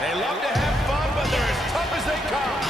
They love to have fun, but they're as tough as they come.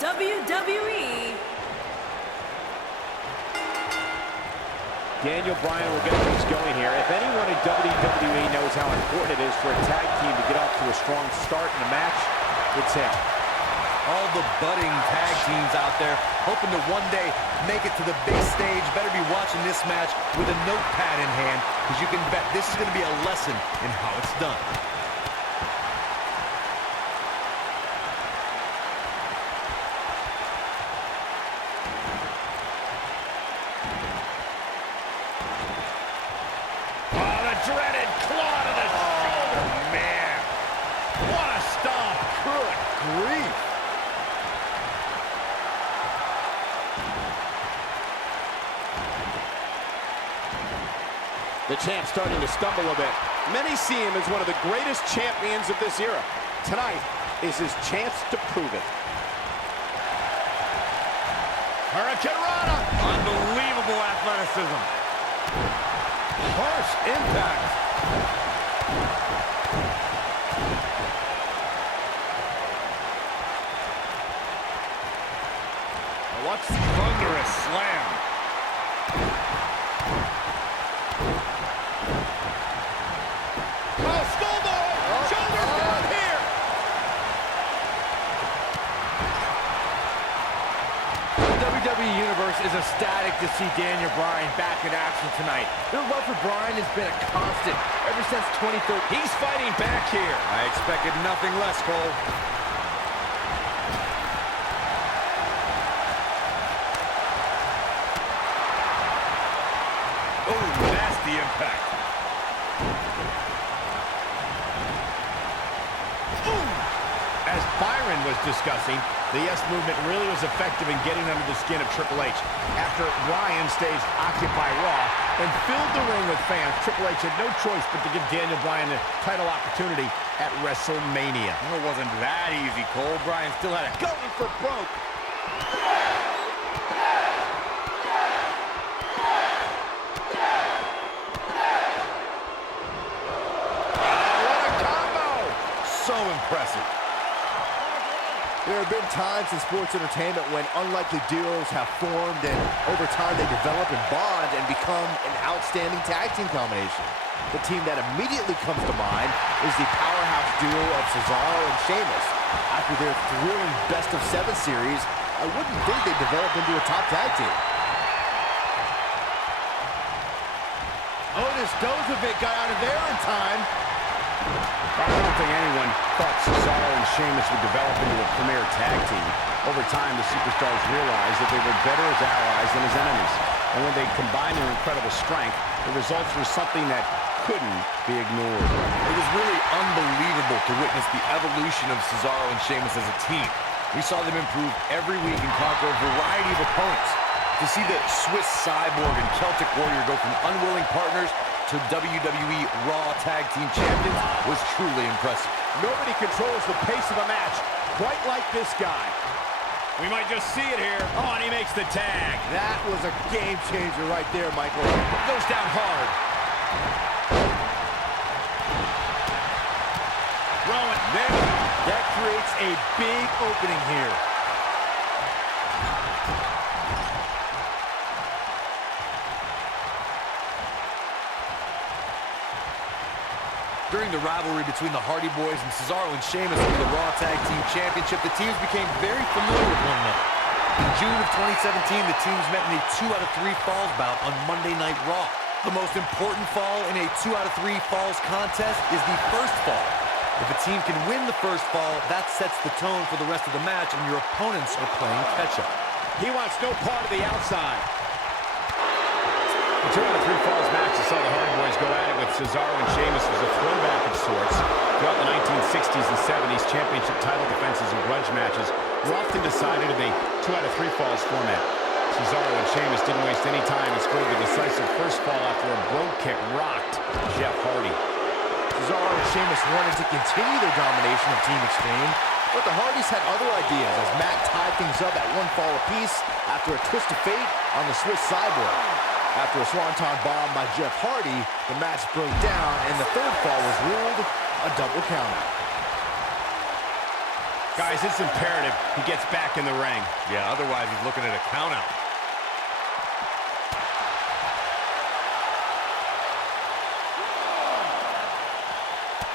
WWE. Daniel Bryan will get things going here. If anyone in WWE knows how important it is for a tag team to get off to a strong start in a match, it's him. All the budding tag teams out there hoping to one day make it to the big stage better be watching this match with a notepad in hand, because you can bet this is going to be a lesson in how it's done. Dreaded claw to the shoulder. Man, what a stomp. Good grief. The champ starting to stumble a bit. Many see him as one of the greatest champions of this era. Tonight is his chance to prove it. Hurricane Rana. Unbelievable athleticism. Harsh impact. What's thunderous slam? Oh, Skullboy! Shoulder firm here! The WWE Universe is ecstatic to see Daniel Bryan back in action tonight. Their love for Bryan has been a constant ever since 2013. He's fighting back here. I expected nothing less, Cole. Oh, nasty impact. As Byran was discussing, the yes movement really was effective in getting under the skin of Triple H. After Bryan staged Occupy Raw and filled the ring with fans, Triple H had no choice but to give Daniel Bryan the title opportunity at WrestleMania. Well, it wasn't that easy, Cole. Bryan still had it going for broke. What a combo! So impressive. There have been times in sports entertainment when unlikely duos have formed, and over time they develop and bond and become an outstanding tag team combination. The team that immediately comes to mind is the powerhouse duo of Cesaro and Sheamus. After their thrilling best-of-7 series, I wouldn't think they'd develop into a top tag team. Otis Dozovic got out of there in time. I don't think anyone thought Cesaro and Sheamus would develop into a premier tag team. Over time, the superstars realized that they were better as allies than as enemies. And when they combine their incredible strength, the results were something that couldn't be ignored. It was really unbelievable to witness the evolution of Cesaro and Sheamus as a team. We saw them improve every week and conquer a variety of opponents. To see the Swiss Cyborg and Celtic Warrior go from unwilling partners to WWE Raw Tag Team Champions was truly impressive. Nobody controls the pace of a match quite like this guy. We might just see it here. Oh, and he makes the tag. That was a game changer right there, Michael. Goes down hard. Rowan, there. That creates a big opening here. During the rivalry between the Hardy Boys and Cesaro and Sheamus for the Raw Tag Team Championship, the teams became very familiar with one another. In June of 2017, the teams met in a 2 out of 3 falls bout on Monday Night Raw. The most important fall in a 2 out of 3 falls contest is the first fall. If a team can win the first fall, that sets the tone for the rest of the match, and your opponents are playing catch-up. He wants no part of the outside. The 2 out of 3 falls match that saw the Hardy Boys go at it with Cesaro and Sheamus was a throwback of sorts. Throughout the 1960s and 70s, championship title defenses and grudge matches were often decided in a 2 out of 3 falls format. Cesaro and Sheamus didn't waste any time and scored the decisive first fall after a brogue kick rocked Jeff Hardy. Cesaro and Sheamus wanted to continue their domination of Team Extreme, but the Hardys had other ideas as Matt tied things up at 1 fall apiece after a twist of fate on the Swiss Cyborg. After a swanton bomb by Jeff Hardy, the match broke down and the third fall was ruled a double countout. Guys, it's imperative he gets back in the ring. Yeah, otherwise he's looking at a countout.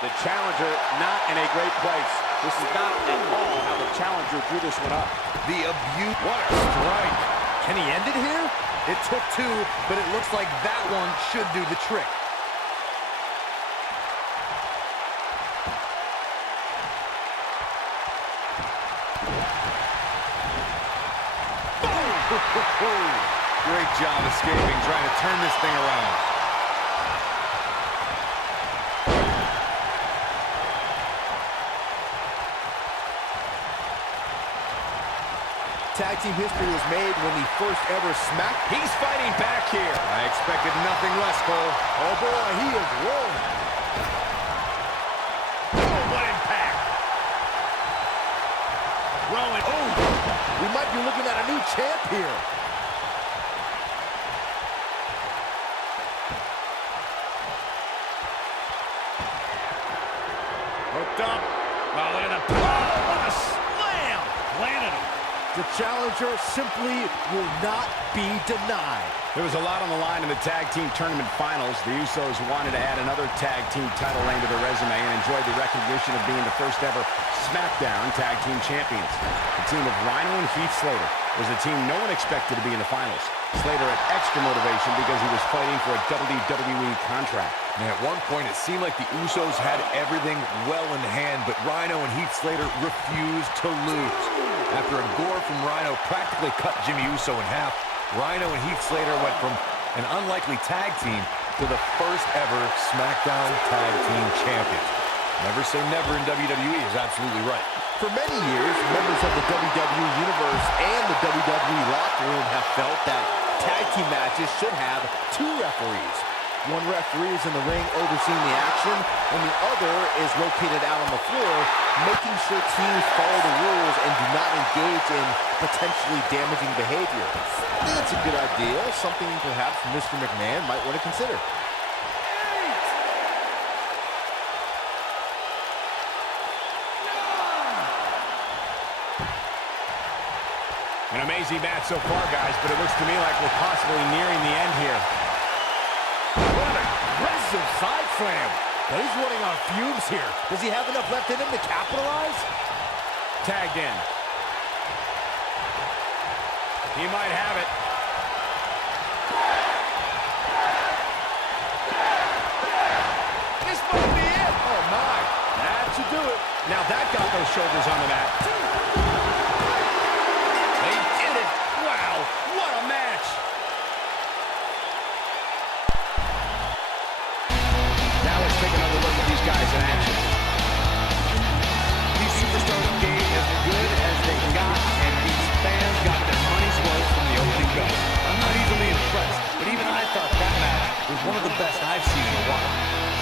The challenger not in a great place. This is not at all how the challenger drew this one up. The abuse. What a strike. Can he end it here? It took 2, but it looks like that one should do the trick. Great job escaping, trying to turn this thing around. Tag team history was made when the first ever smack. He's fighting back here. I expected nothing less, Cole. Oh boy, he is rolling. Oh, what impact. Rowan. Oh, we might be looking at a new champ here. Hooked up. Oh, look at the... Oh, what a slam. Landed him. The challenger simply will not be denied. There was a lot on the line in the tag team tournament finals. The Usos wanted to add another tag team title reign to their resume and enjoyed the recognition of being the first ever SmackDown tag team champions. The team of Rhino and Heath Slater was a team no one expected to be in the finals. Slater had extra motivation because he was fighting for a WWE contract. And at one point, it seemed like the Usos had everything well in hand, but Rhino and Heath Slater refused to lose. After a gore from Rhino practically cut Jimmy Uso in half, Rhino and Heath Slater went from an unlikely tag team to the first ever SmackDown Tag Team Champions. Never say never in WWE is absolutely right. For many years, members of the WWE Universe and the WWE locker room have felt that tag team matches should have 2 referees. One referee is in the ring overseeing the action, and the other is located out on the floor, making sure teams follow the rules and do not engage in potentially damaging behavior. I think it's a good idea, something perhaps Mr. McMahon might want to consider. An amazing match so far, guys, but it looks to me like we're possibly nearing the end here. What an aggressive side slam. But he's running on fumes here. Does he have enough left in him to capitalize? Tagged in. He might have it. This might be it. Oh, my. That should do it. Now that got those shoulders on the mat. They did it. Wow, what a match. was one of the best I've seen in a while.